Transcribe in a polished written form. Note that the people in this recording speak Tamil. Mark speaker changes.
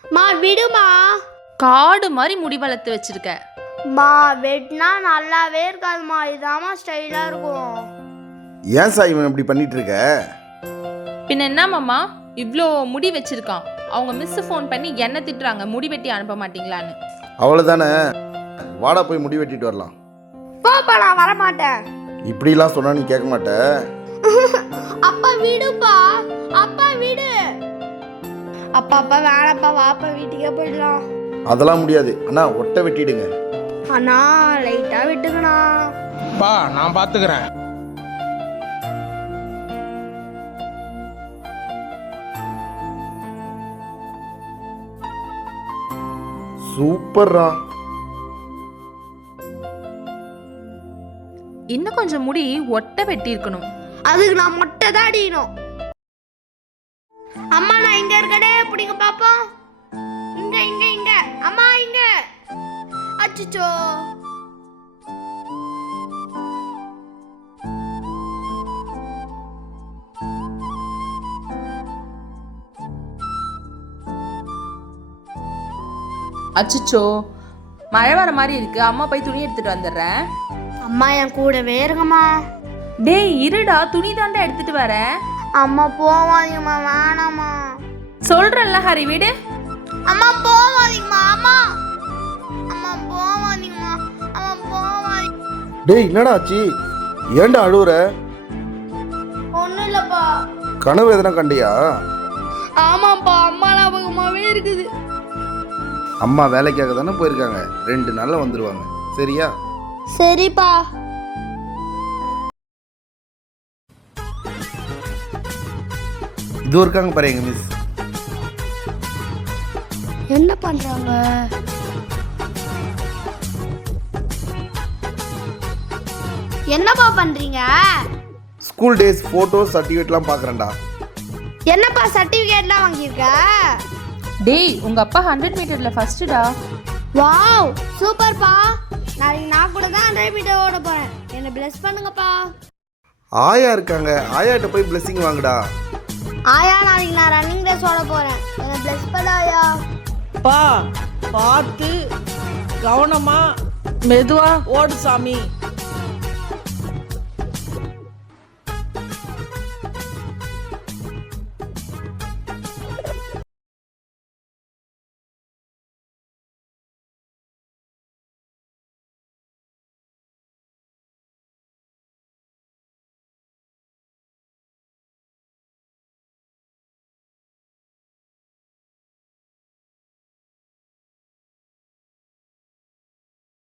Speaker 1: மா விடுமா.
Speaker 2: காடு மாதிரி முடி வளர்த்து வச்சிருக்க.
Speaker 1: மா வெட்னா நல்லாவே இருக்காதுமா, இதாமா ஸ்டைலா இருக்கும்.
Speaker 3: ஏன் சார் இவன் இப்படி பண்ணிட்டு இருக்க?
Speaker 2: பின்ன என்ன மாமா இவ்வளோ முடி வச்சிருக்கான்? அவங்க மிஸ் ஃபோன் பண்ணி என்ன திட்டுறாங்க, முடி வெட்டி அனுப்ப மாட்டீங்களான்னு.
Speaker 3: அவ்வளோதானே, வாடா போய் முடி வெட்டிட்டு வரலாம்.
Speaker 1: பாப்பா நான் வர மாட்டேன்.
Speaker 3: இப்படிலாம் சொன்னா நீ கேட்க மாட்ட.
Speaker 1: அப்பா விடுப்பா, அப்பா விடு. அப்பா அப்பா வேணப்பா, வாப்பா வீட்டுக்கே போயிடலாம்.
Speaker 3: அதெல்லாம் முடியாது அண்ணா, ஒட்டை வெட்டிடுங்க.
Speaker 1: அண்ணா லைட்டா விட்டுங்கண்ணா.
Speaker 4: பா நான் பாத்துக்கிறேன்.
Speaker 3: சூப்பர்ரா.
Speaker 2: இன்னும் கொஞ்சம் முடி ஒட்டை வெட்டி இருக்கணும்.
Speaker 1: அதுக்கு நான் மொட்டை தான் அடிக்கணும். அம்மா நான் இங்க இருக்கடே, பிடிங்க பாப்பா. இங்க இங்க இங்க அம்மா இங்க. அச்சச்சோ.
Speaker 2: அச்சச்சோ, மழை வர மாதிரி இருக்கு. அம்மா போய் துணி எடுத்துட்டு வந்துடுறேன்.
Speaker 1: அம்மா என் கூடவே இருங்கம்மா.
Speaker 2: டேய் இருடா, துணி தாண்டா எடுத்துட்டு வரேன்.
Speaker 1: அம்மா போவாதீங்கம்மா, வேணாம்மா.
Speaker 2: சொல்றேன்ல ஹரி, விடு.
Speaker 1: அம்மா போவாதீங்கம்மா. அம்மா அம்மா போவாதீங்கம்மா. அம்மா போவாதீங்க.
Speaker 3: டேய் என்னடா ஆச்சு? ஏன்டா அழுவுற?
Speaker 1: ஒன்றும் இல்லைப்பா.
Speaker 3: கனவு எதனா கண்டியா?
Speaker 1: ஆமாப்பா, அம்மா ஞாபகமாகவே இருக்குது.
Speaker 3: அம்மா வேலைக்காக தானே போயிருக்காங்க, 2 நாளில் வந்துடுவாங்க, சரியா?
Speaker 1: சரிப்பா.
Speaker 3: இது இருக்காங்க பாரு எங்க மிஸ்.
Speaker 1: என்ன பண்றாங்க? என்னப்பா பண்றீங்க?
Speaker 3: ஸ்கூல் டேஸ் ஃபோட்டோ சர்டிஃபிகேட்லாம் பார்க்குறேன்டா.
Speaker 1: என்னப்பா சர்டிஃபிகேட்லாம் வாங்கியிருக்க?
Speaker 2: டேய் உங்க அப்பா 100 மீட்டர்ல ஃபர்ஸ்ட்டா.
Speaker 1: வாவ் சூப்பர்ப்பா. நாளைக்கு நான் கூட தான் 100 மீட்டர் ஓட போறேன். என்னை பிளஸ் பண்ணுங்கப்பா.
Speaker 3: ஆயா இருக்காங்க, ஆயாட்ட போய் பிளெஸிங் வாங்குடா.
Speaker 1: ஆயா நாளைக்கு நான் ரன்னிங் ரேஸ் ஓட போறேன். என்னை பிளஸ் பண்ண ஆயா.
Speaker 5: பா பார்த்து கவனமா மெதுவா ஓடு சாமி.